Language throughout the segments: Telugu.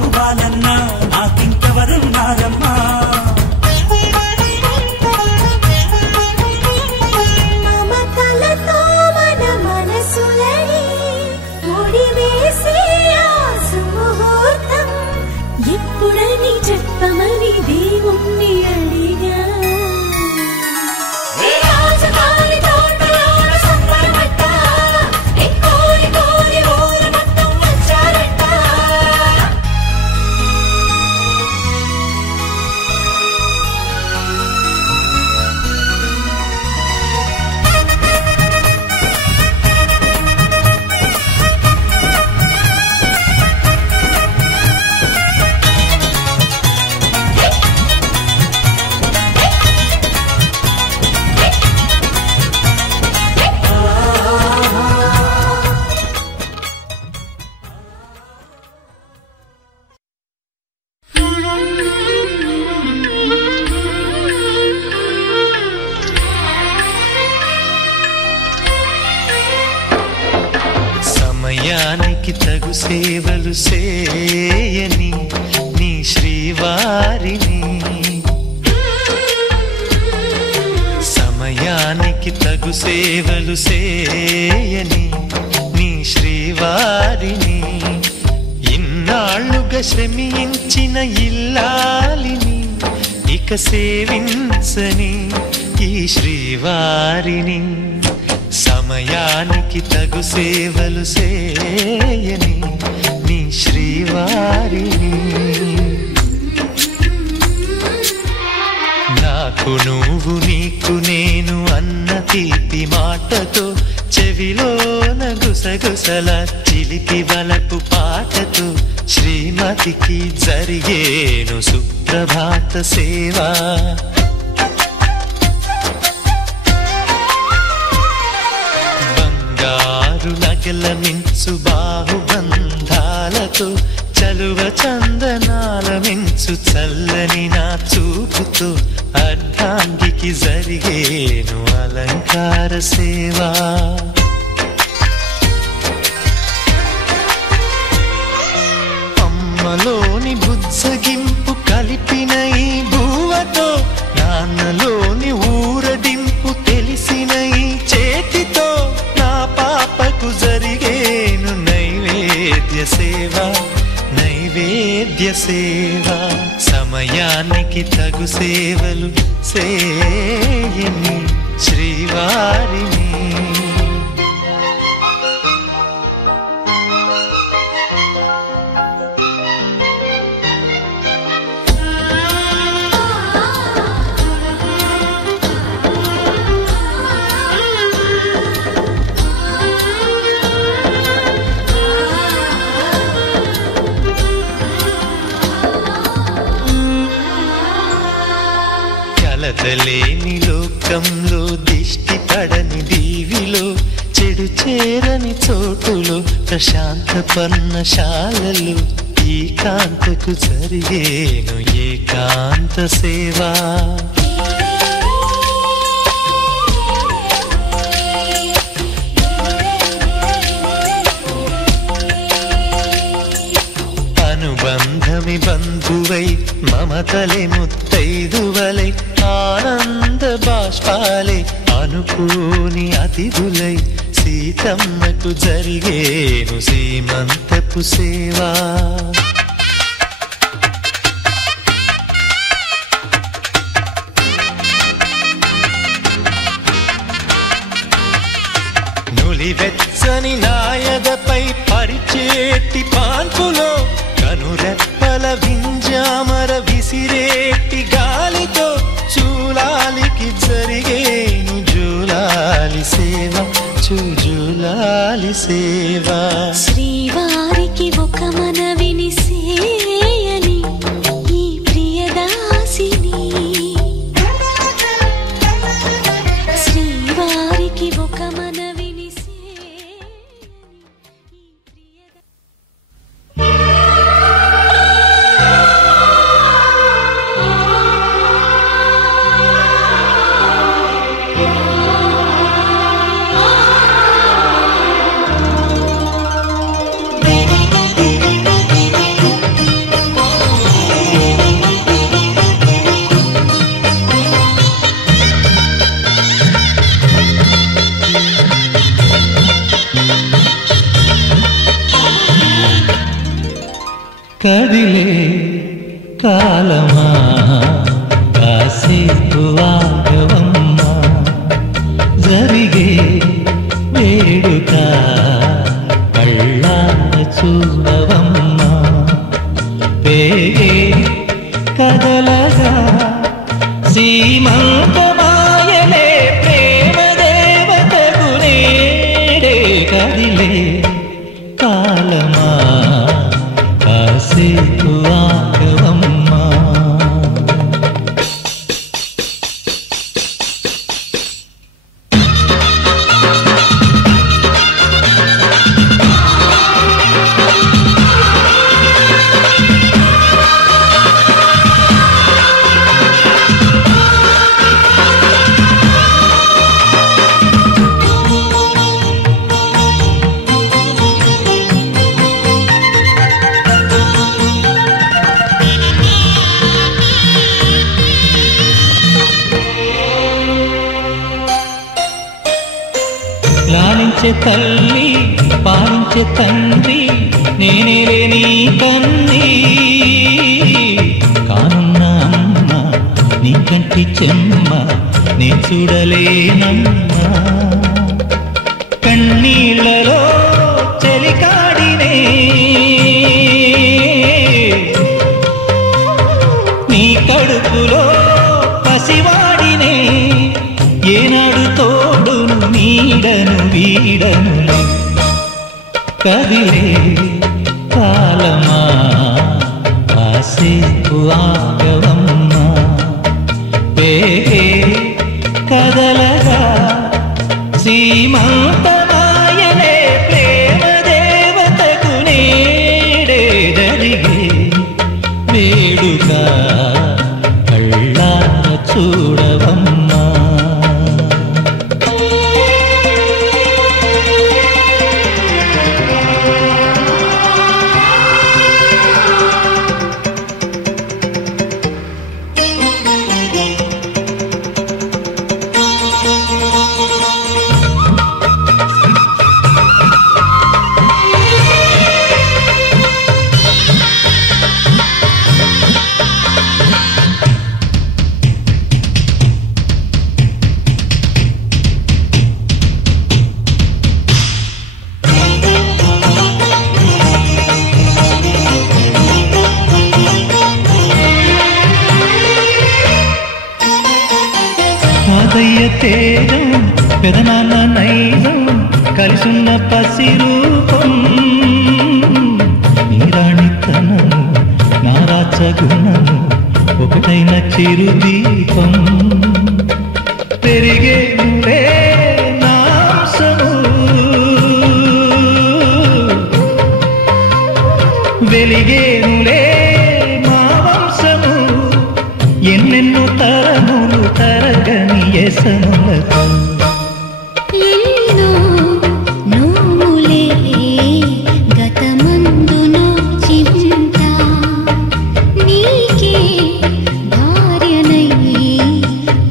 ఇవ్వాలన్నా నాకింకెవరున్నారమ్మా. ఎప్పుడని చెప్పమని దేవుణ్ణి అడిగా సమయానికి తగు సేవలు చేయని నీ శ్రీవారిని, సమయానికి తగు సేవలు చేయని నీ శ్రీవారిని, ఇన్నాళ్ళుగా శ్రమించిన ఇల్లాలిని ఇక సేవించని ఈ శ్రీవారిని, సమయానికి తగు సేవలు చేయని నీ శ్రీవారిని. నాకు నువ్వు నీకు నేను అన్న తీపి మాటతో చెవిలోన గుసగుసల చిలిపి వలపు పాటతో శ్రీమతికి జరిగేను సుప్రభాత సేవా. నగలమించు బాహుబంధాలతో చలువ చందనాల మించు చల్లని నా చూపుతో అర్ధాంగికి జరిగేను అలంకార సేవా. అమ్మలోని బుజ్జగింపు కలిపిన ఈ భూవతో నాన్నలోని ఊరడింపు తెలిసిన ఈ చేతితో జరిగేను నైవేద్య సేవ, నైవేద్య సేవ. సమయానికి తగు సేవలు చేయని శ్రీవారిని. కలతలేని లోకంలో దిష్టి పడని దీవిలో చెడు చేరని చోటులో ప్రశాంత పర్ణశాలలో ఈ కాంతకు జరిగేను ఏకాంత సేవా. అనుబంధమి బంధువై మమతలే ముత్తైదువలై ఆనంద బాష్పాలే అనుకోని అతిథులై సీతమ్మకు జరిగేను సీమంతపు సేవా. నులివెచ్చని నాయదపై పరిచేటి పాన్పులో కనురెప్పల వింజామర విసిరేటి గాలితో చూలాలికి జరిగేను జూలాలి సేవ, జూలాలి సేవ. శ్రీవారికి ఒక మనవిని సేయని ఈ ప్రియదాసిని, శ్రీవారికి ఒక మనవిని సేయని ఈ ప్రియదాసిని. కదిలే కాలమా కాసేపు ఆగవమ్మా జరిగే వేడుక కళ్ళార చూడవమ్మా పేగే కదలగా సీమంతమాయలే ప్రేమ దేవతకు నేడే కదిలే కాలమా కాసేపు ఆగవమ్మా లాలించే తల్లి పాలించే తండ్రి నేనేలే నీ కన్నీ కానున్న అమ్మ నీ కంటి చెమ్మ నే చూడలేనమ్మా కన్నీళ్లలో చెలికాడినే నీ కడుపులో పసివాడినే ఏనాడు తోడును నీడను వీడనులే కదిలే కాలమా కాసేపు ఆగవమ్మా పేగే కదలగా సీమంతమాయలే ప్రేమ దేవతకు నేడే జరిగే వేడుక కళ్ళార చూడవమ్మా తాతయ్య తేజం పెదనాన్న నైజం కలిసున్న పసిరూపం నీరాణితనము నారాచగుణము ఒకటైన చిరుదీపం పెరిగేనులే నాంసము వెలిగేనులే మా వంశము ఎన్నెన్నో తరములు తరగని యసనులకు ఎన్నో నోములే గతమందునో చింత నీకే భార్యనై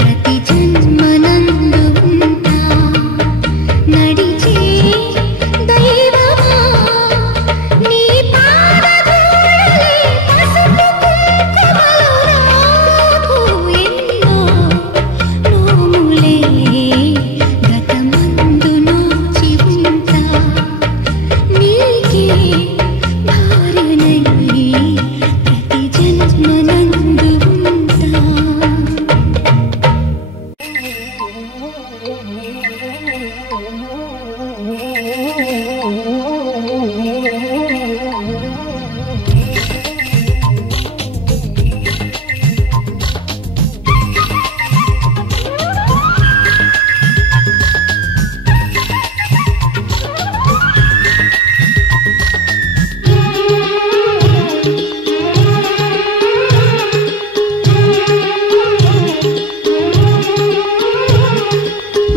ప్రతి జన్మనందు ఉంటా నడిచే దైవమా నీ పాదధూళి పసుపు కుంకుమలు రాకు ఎన్నో నోములే గతమందునో చింత నీకే భార్యనై ప్రతి జన్మనందు ఉంటా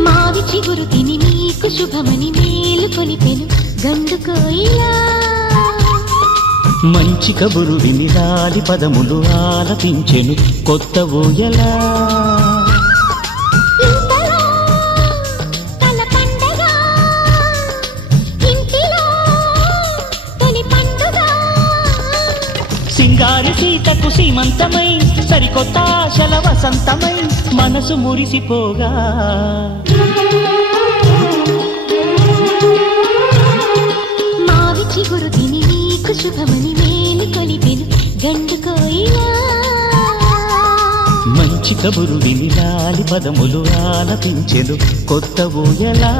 మావి చిగురు తిని మీకు శుభమని మేలు కొలిపెను గండు కోయిలా మంచి కబురు విని రాలి పదములు ఆలపించెను కొత్త ఊయలా ఇంతలో తల పండగ ఇంటిలో తొలి పండుగ సింగారి సీతకు సీమంతమై సరికొత్త ఆశల వసంతమై మనసు మురిసిపోగా మావి చిగురు తిని నీకు శుభమని మేలు కొలిపెను గండు కోయిలా మంచి కబురు విని లాలి పదములు ఆలపించెను కొత్త ఊయలా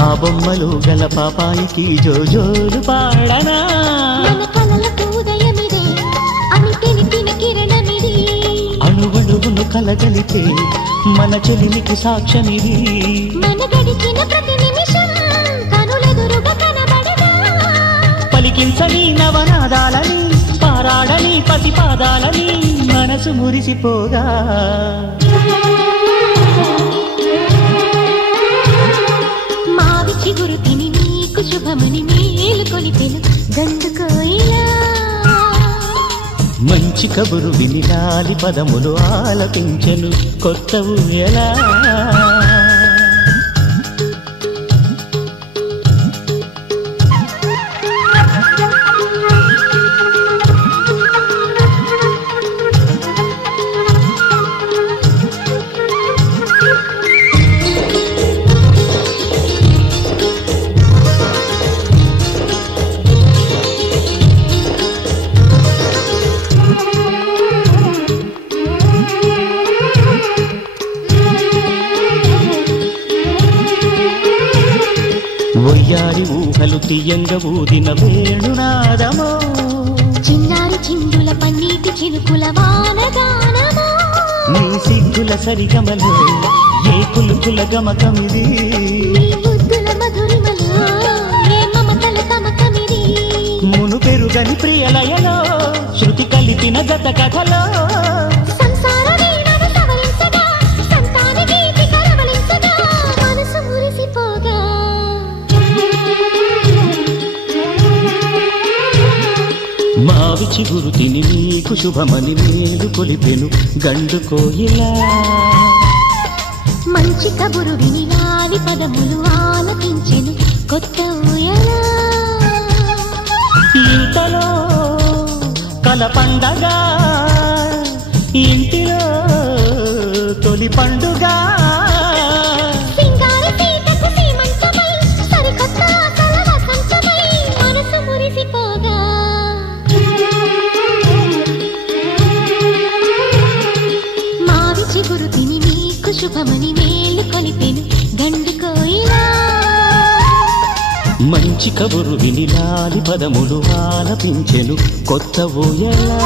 ఆ బొమ్మలు గల పాపాయికి జోజోలు పాడనా మన కలలకు ఉదయమిదే అని తెలిపిన కిరణమిది అణువణువును కలగలితే మన చెలిమికి సాక్ష్యమిది మన గడిచిన ప్రతి నిమిషం కనులెదురుగా కనబడదా పలికించని నవనాదాలని పారాడని పసిపాదాలని మనసు మురిసిపోగా చిగురు తిని నీకు శుభమని మేలు కొలిపెను గండు కోయిలా మంచి కబురు విని లాలి పదములు ఆలపించెను కొత్త ఊయలా ఒయ్యారి ఊహలు తీయంగ ఊదిన వేణునాదమో చిన్నారి చిందుల పన్నీటి చినుకుల వానగానమో నీ సిగ్గుల సరిగమలో ఏ కులుకుల గమకమిది నీ బుద్ధుల మధురిమలో ఏ మమతల తమకమిది మును పెరుగని ప్రియలయలో శృతి కలిపిన గత కథలో సంసార వీణను సవరించగా సంతాన గీతి కరవలించగా మనసు మురిసిపోగా మావి చిగురు తిని నీకు శుభమని మేలు కొలిపెను గండు కోయిలా మంచి కబురు విని లాలి పదములు ఆలపించెను కొత్త ఊయలా ఇంతలో కల పండగ ఇంటిలో తొలి పండుగ సింగారి సీతకు సీమంతమై సరికొత్త ఆశల వసంతమై మనసు మురిసిపోగా మావి చిగురు తిని నీకు శుభమని మేలు కొలిపెను గండు కోయిలా మంచి కబురు విని లాలి పదములు ఆలపించెను కొత్త ఊయలా